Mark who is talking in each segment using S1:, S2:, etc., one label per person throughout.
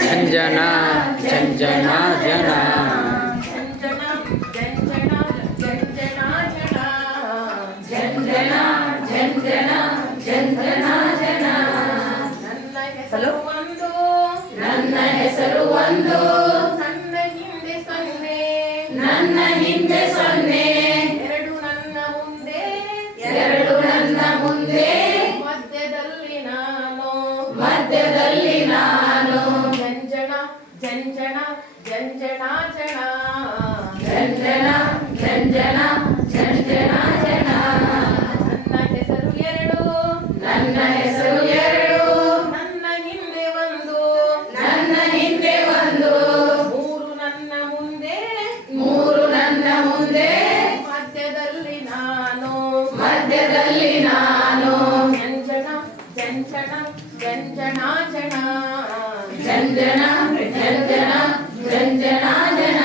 S1: జంజన జంజన జన
S2: ಹಲೋ
S3: ನನ್ನ ಹೆಸರು ಒಂದು
S2: ನನ್ನ ಹಿಂದೆ ಸೊನ್ನೆ
S3: ನನ್ನ ಹಿಂದೆ ಸೊನ್ನೆ
S2: ನನ್ನ ಹಿಂದೆ ಒಂದು. ಮೂರು ನನ್ನ ಮುಂದೆ.
S3: ಮೂರು ನನ್ನ ಮುಂದೆ.
S2: ಮಧ್ಯದಲ್ಲಿ ನಾನು.
S3: ಮಧ್ಯದಲ್ಲಿ ನಾನು.
S2: ಜಂಜಣ ಜಂಜಣ ಜಂಜಣ ಜಣ
S3: ಜಂಜನ ಜಂಜನ ಜಂಜನ ಜನ.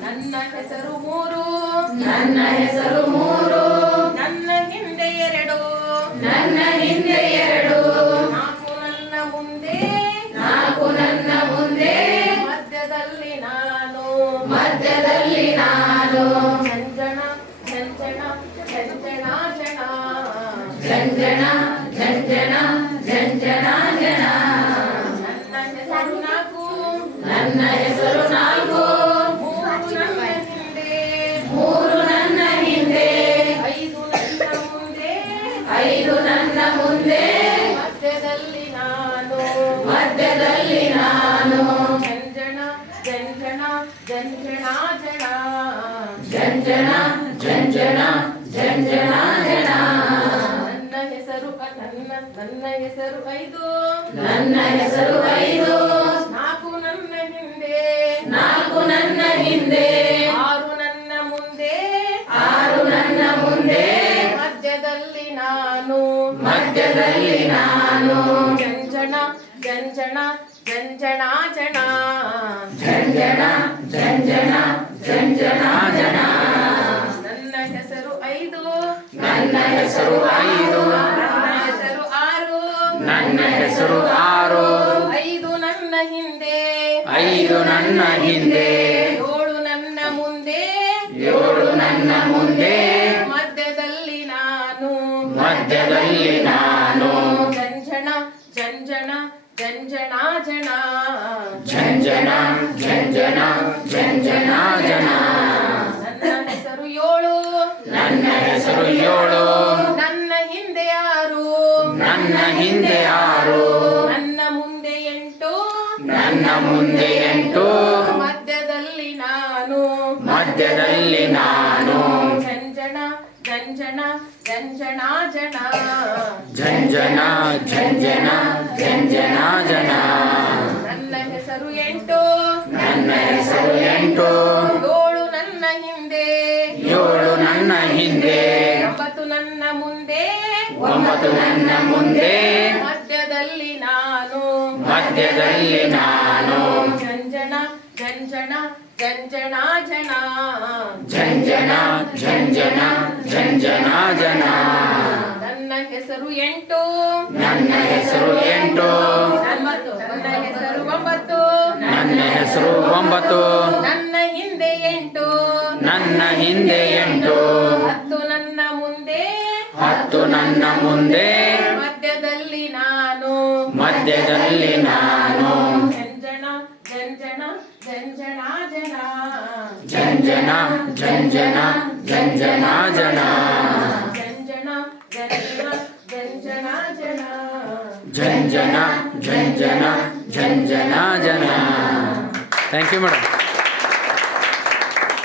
S2: ನನ್ನ ಹೆಸರು ಮೂರು.
S3: ನನ್ನ ಹೆಸರು ಮೂರು.
S2: ನನ್ನ ಹಿಂದೆ ಎರಡು.
S3: ನನ್ನ
S2: ಮಧ್ಯದಲ್ಲಿ ನಾನು ಜಂಜಣ ಜಂಜಣ ಜಂಜಣ ಜಣ
S3: ಜಂಜನ ಜಂಜನ ಜಂಜನ ಜನ
S2: ನನ್ನ ಹೆಸರು ನಾಲ್ಕು
S3: ನನ್ನ ಹೆಸರು ನಾಲ್ಕು
S2: ಮೂರು ನನ್ನ ಹಿಂದೆ
S3: ಮೂರು ನನ್ನ ಹಿಂದೆ
S2: ಐದು ನನ್ನ ಮುಂದೆ
S3: ಐದು ನನ್ನ ಮುಂದೆ
S2: ಮಧ್ಯದಲ್ಲಿ ನಾನು
S3: ಮಧ್ಯದಲ್ಲಿ ಜಂಜನ ಜಂಜನ ಜಂಜನ ಜನ
S2: ನನ್ನ ಹೆಸರು ನನ್ನ ನನ್ನ ಹೆಸರು ಐದು
S3: ನನ್ನ ಹೆಸರು ಐದು
S2: ನಾಲ್ಕು ನನ್ನ ಹಿಂದೆ
S3: ನಾಲ್ಕು ನನ್ನ ಹಿಂದೆ
S2: ಆರು ನನ್ನ ಮುಂದೆ
S3: ಆರು ನನ್ನ ಮುಂದೆ
S2: ಮಧ್ಯದಲ್ಲಿ ನಾನು
S3: ಮಧ್ಯದಲ್ಲಿ ನಾನು
S2: ಜಂಜಣ ಜಂಜಣ ಜಂಜಣ ಜಣ
S3: ಜಂಜನ ಜಂಜನ
S2: ಹೆಸರು ಐದು
S3: ನನ್ನ ಹೆಸರು
S2: ಆರು
S1: ನನ್ನ ಹೆಸರು ಆರು
S2: ಐದು ನನ್ನ ಹಿಂದೆ
S1: ಐದು ನನ್ನ ಹಿಂದೆ
S2: ಏಳು ನನ್ನ ಮುಂದೆ
S3: ಏಳು ನನ್ನ ಮುಂದೆ
S2: ಮಧ್ಯದಲ್ಲಿ ನಾನು
S1: ಮಧ್ಯದಲ್ಲಿ ನಾನು
S2: ಜಂಜಣ ಜಂಜಣ ಜಂಜಣ ಜಣ ಹಿಂದೆ ಆರು.
S1: ನನ್ನ
S2: ಮುಂದೆ ಎಂಟು.
S1: ನನ್ನ ಮುಂದೆ ಎಂಟು.
S2: ಮಧ್ಯದಲ್ಲಿ ನಾನು.
S1: ಮಧ್ಯದಲ್ಲಿ ನಾನು.
S2: ಜಂಜಣ ಜಂಜಣ ಜಂಜಣ ಜಣ
S1: ಜಂಜನ ಜಂಜನ ಜಂಜನ ಜನ.
S2: ನನ್ನ ಹೆಸರು ಎಂಟು.
S1: ನನ್ನ ಹೆಸರು ಎಂಟು.
S2: ಏಳು ನನ್ನ ಹಿಂದೆ.
S1: ಏಳು ನನ್ನ ಹಿಂದೆ.
S2: ಒಂಬತ್ತು ನನ್ನ ಮುಂದೆ. ಮಧ್ಯದಲ್ಲಿ ನಾನು.
S1: ಮಧ್ಯದಲ್ಲಿ ನಾನು.
S2: ಜಂಜನ ಜಂಜನ ಜಂಜನ ಜನ.
S1: ಜಂಜನ ಜಂಜನ ಜಂಜನ ಜನ.
S2: ನನ್ನ ಹೆಸರು ಎಂಟು.
S1: ನನ್ನ ಹೆಸರು ಎಂಟು.
S2: ನನ್ನ ಹೆಸರು ಒಂಬತ್ತು.
S1: ನನ್ನ ಹೆಸರು ಒಂಬತ್ತು.
S2: ನನ್ನ ಹಿಂದೆ ಎಂಟು.
S1: ನನ್ನ ಹಿಂದೆ ನನ್ನ ಮುಂದೆ
S2: ಮಧ್ಯದಲ್ಲಿ ನಾನು
S1: ಮಧ್ಯದಲ್ಲಿ ನಾನು
S2: ಜಂಜಣ ಜಂಜಣ ಜಂಜಣ ಜನ
S1: ಜಂಜನ ಜಂಜನ ಜಂಜನ ಜನ
S2: ಜಂಜಣ ಜಂಜಣ ಜಂಜಣ ಜನ
S1: ಜಂಜನ ಜಂಜನ ಜಂಜನ ಜನ ಥ್ಯಾಂಕ್ ಯು ಮೇಡಮ್